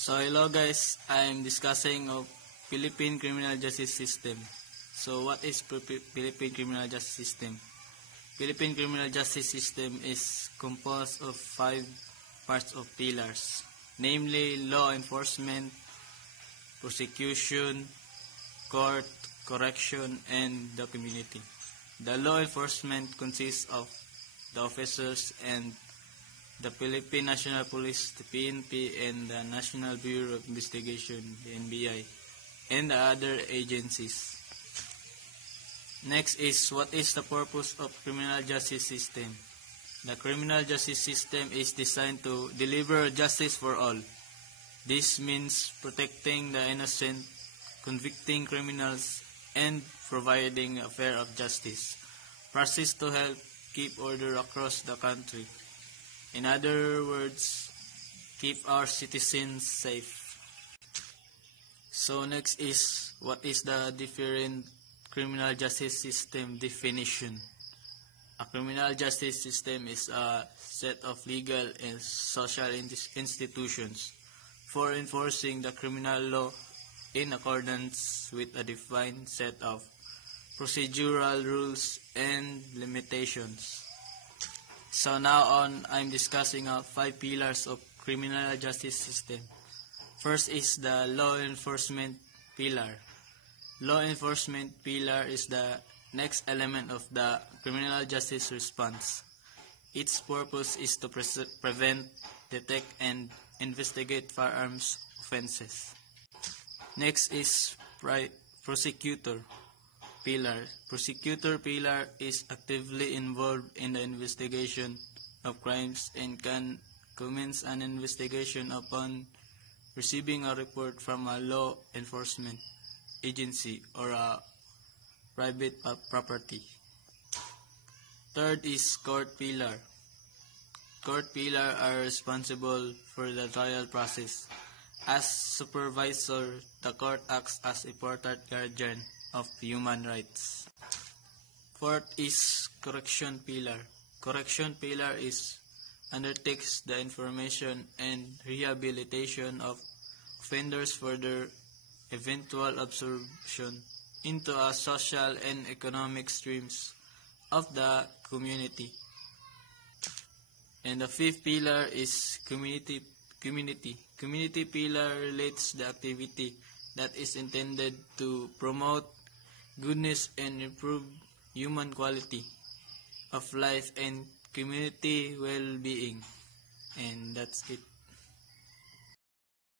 So hello guys, I'm discussing of Philippine criminal justice system. So what is Philippine criminal justice system? Philippine criminal justice system is composed of 5 parts of pillars, namely law enforcement, prosecution, court, correction, and the community. The law enforcement consists of the officers and the Philippine National Police, the PNP, and the National Bureau of Investigation, the NBI, and the other agencies. Next is what is the purpose of criminal justice system? The criminal justice system is designed to deliver justice for all. This means protecting the innocent, convicting criminals, and providing a fair of justice process to help keep order across the country. In other words, keep our citizens safe. So next is what is the different criminal justice system definition. A criminal justice system is a set of legal and social institutions for enforcing the criminal law in accordance with a defined set of procedural rules and limitations. So now on, I'm discussing 5 pillars of criminal justice system. First is the law enforcement pillar. Law enforcement pillar is the next element of the criminal justice response. Its purpose is to prevent, detect, and investigate firearms offenses. Next is prosecutor pillar. Prosecutor pillar is actively involved in the investigation of crimes and can commence an investigation upon receiving a report from a law enforcement agency or a private property. Third is court pillar. Court pillar are responsible for the trial process. As supervisor, the court acts as important guardian of human rights. Fourth is correction pillar. Correction pillar undertakes the information and rehabilitation of offenders for their eventual absorption into a social and economic streams of the community. And the fifth pillar is community. Community pillar relates the activity that is intended to promote goodness and improve human quality of life and community well-being. And that's it.